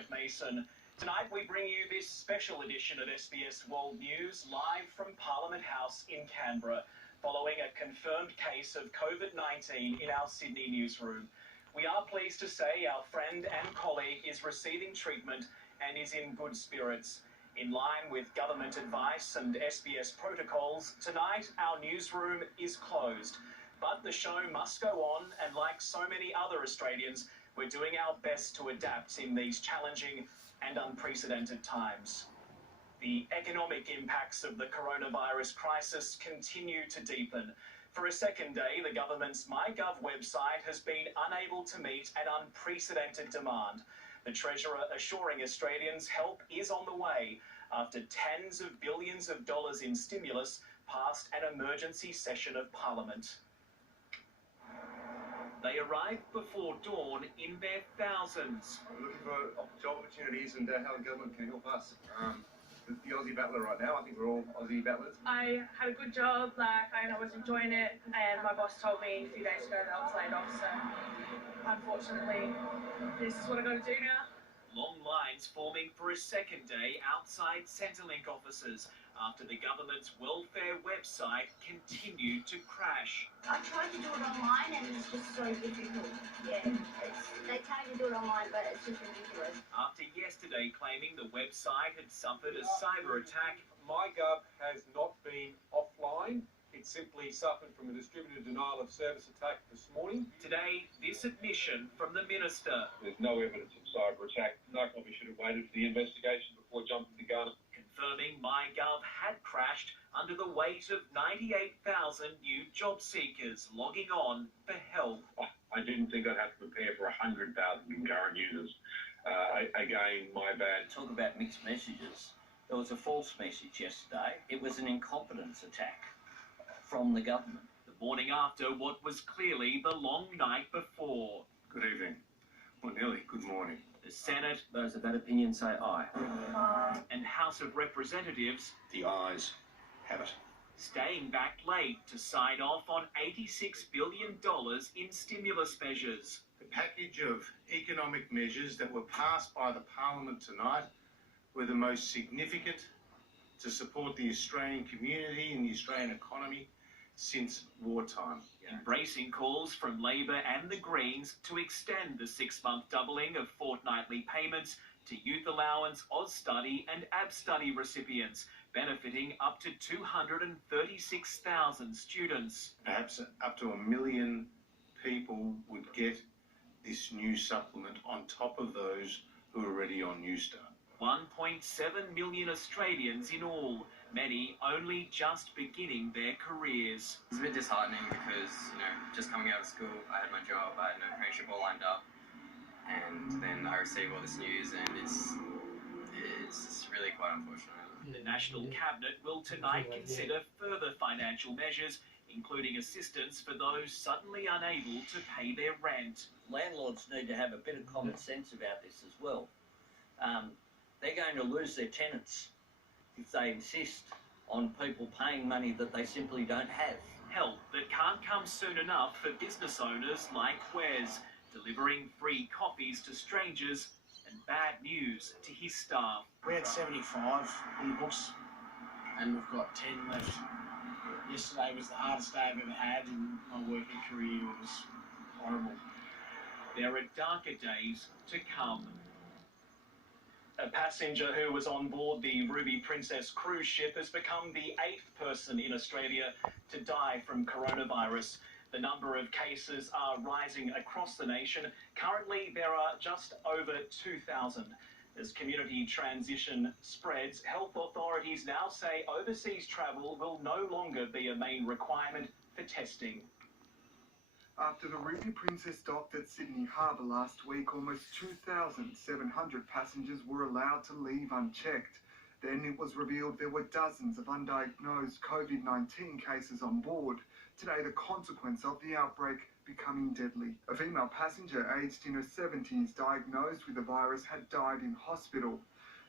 Garrett Mason. Tonight we bring you this special edition of SBS World News live from Parliament House in Canberra, following a confirmed case of COVID-19 in our Sydney newsroom. We are pleased to say our friend and colleague is receiving treatment and is in good spirits. In line with government advice and SBS protocols, tonight our newsroom is closed. But the show must go on, and like so many other Australians, we're doing our best to adapt in these challenging and unprecedented times. The economic impacts of the coronavirus crisis continue to deepen. For a second day, the government's MyGov website has been unable to meet an unprecedented demand. The Treasurer assuring Australians help is on the way after tens of billions of dollars in stimulus passed an emergency session of Parliament. They arrived before dawn in their thousands. We're looking for job opportunities and how the government can help us. The Aussie battler right now, I think we're all Aussie battlers. I had a good job, and I was enjoying it, and my boss told me a few days ago that I was laid off, so unfortunately this is what I got to do now. Long lines forming for a second day outside Centrelink offices after the government's welfare website continued to crash. I tried to do it online and it's just so difficult. Yeah, they tell you to do it online, but it's just ridiculous. After yesterday claiming the website had suffered a cyber attack, MyGov has not been offline. It simply suffered from a distributed denial of service attack this morning. Today, this admission from the Minister. There's no evidence of cyber attack. No, probably should have waited for the investigation before jumping the gun. Confirming MyGov had crashed under the weight of 98,000 new job seekers logging on for help. I didn't think I'd have to prepare for 100,000 concurrent users. Again, my bad. Talk about mixed messages. There was a false message yesterday. It was an incompetence attack from the government. The morning after what was clearly the long night before. Good evening. Well, nearly good morning. The Senate, those of that opinion say aye. And House of Representatives, The ayes have it. staying back late to sign off on $86 billion in stimulus measures. The package of economic measures that were passed by the Parliament tonight were the most significant to support the Australian community and the Australian economy since wartime. Embracing calls from Labor and the Greens to extend the 6-month doubling of fortnightly payments to Youth Allowance, AusStudy and AbStudy recipients, benefiting up to 236,000 students. Perhaps up to 1 million people would get this new supplement on top of those who are already on Newstart. 1.7 million Australians in all, many only just beginning their careers. It's a bit disheartening because, just coming out of school, I had my job, I had no apprenticeship all lined up, and then I receive all this news, and it's really quite unfortunate. The National Cabinet will tonight consider further financial measures, including assistance for those suddenly unable to pay their rent. Landlords need to have a bit of common sense about this as well. They're going to lose their tenants if they insist on people paying money that they simply don't have. Help that can't come soon enough for business owners like Wes, delivering free coffees to strangers and bad news to his staff. We had 75 in the books and we've got 10 left. Yesterday was the hardest day I've ever had in my working career. It was horrible. There are darker days to come. A passenger who was on board the Ruby Princess cruise ship has become the 8th person in Australia to die from coronavirus. The number of cases are rising across the nation. Currently, there are just over 2,000. As community transition spreads, health authorities now say overseas travel will no longer be a main requirement for testing. After the Ruby Princess docked at Sydney Harbour last week, almost 2,700 passengers were allowed to leave unchecked. Then it was revealed there were dozens of undiagnosed COVID-19 cases on board. Today, the consequence of the outbreak becoming deadly. A female passenger aged in her 70s diagnosed with the virus had died in hospital.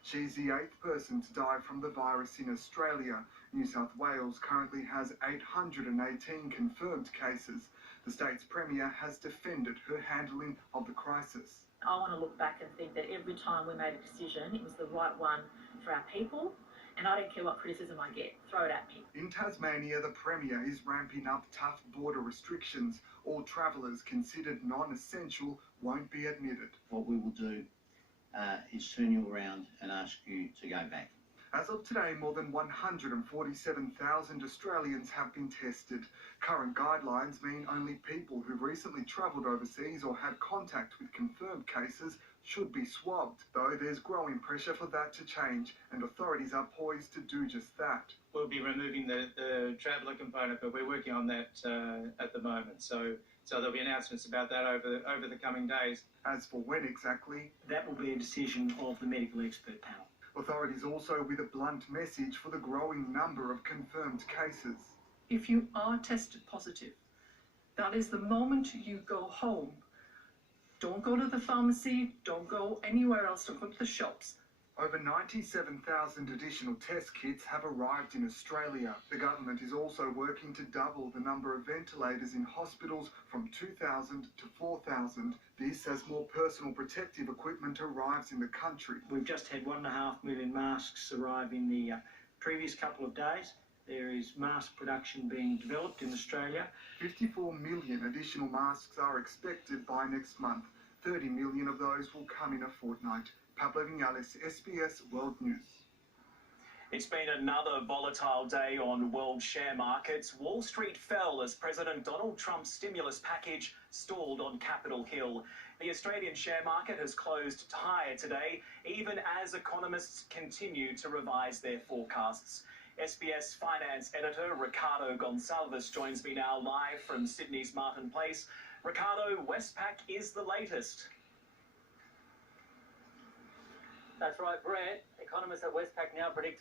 She's the 8th person to die from the virus in Australia. New South Wales currently has 818 confirmed cases. The state's premier has defended her handling of the crisis. I want to look back and think that every time we made a decision, it was the right one for our people, and I don't care what criticism I get, throw it at me. In Tasmania, the premier is ramping up tough border restrictions. All travellers considered non-essential won't be admitted. What we will do is turn you around and ask you to go back. As of today, more than 147,000 Australians have been tested. Current guidelines mean only people who've recently travelled overseas or had contact with confirmed cases should be swabbed, though there's growing pressure for that to change, and authorities are poised to do just that. We'll be removing the traveller component, but we're working on that at the moment. So there'll be announcements about that over the coming days. As for when exactly, that will be a decision of the medical expert panel. Authorities also with a blunt message for the growing number of confirmed cases. If you are tested positive, that is the moment you go home. Don't go to the pharmacy, don't go anywhere else, don't go to the shops. Over 97,000 additional test kits have arrived in Australia. The government is also working to double the number of ventilators in hospitals from 2,000 to 4,000. This as more personal protective equipment arrives in the country. We've just had 1.5 million masks arrive in the previous couple of days. There is mask production being developed in Australia. 54 million additional masks are expected by next month. 30 million of those will come in a fortnight. Pablo Vinales, SBS World News. It's been another volatile day on world share markets. Wall Street fell as President Donald Trump's stimulus package stalled on Capitol Hill. The Australian share market has closed higher today, even as economists continue to revise their forecasts. SBS finance editor Ricardo Gonçalves joins me now live from Sydney's Martin Place. Ricardo, Westpac is the latest. That's right, Brett. Economists at Westpac now predict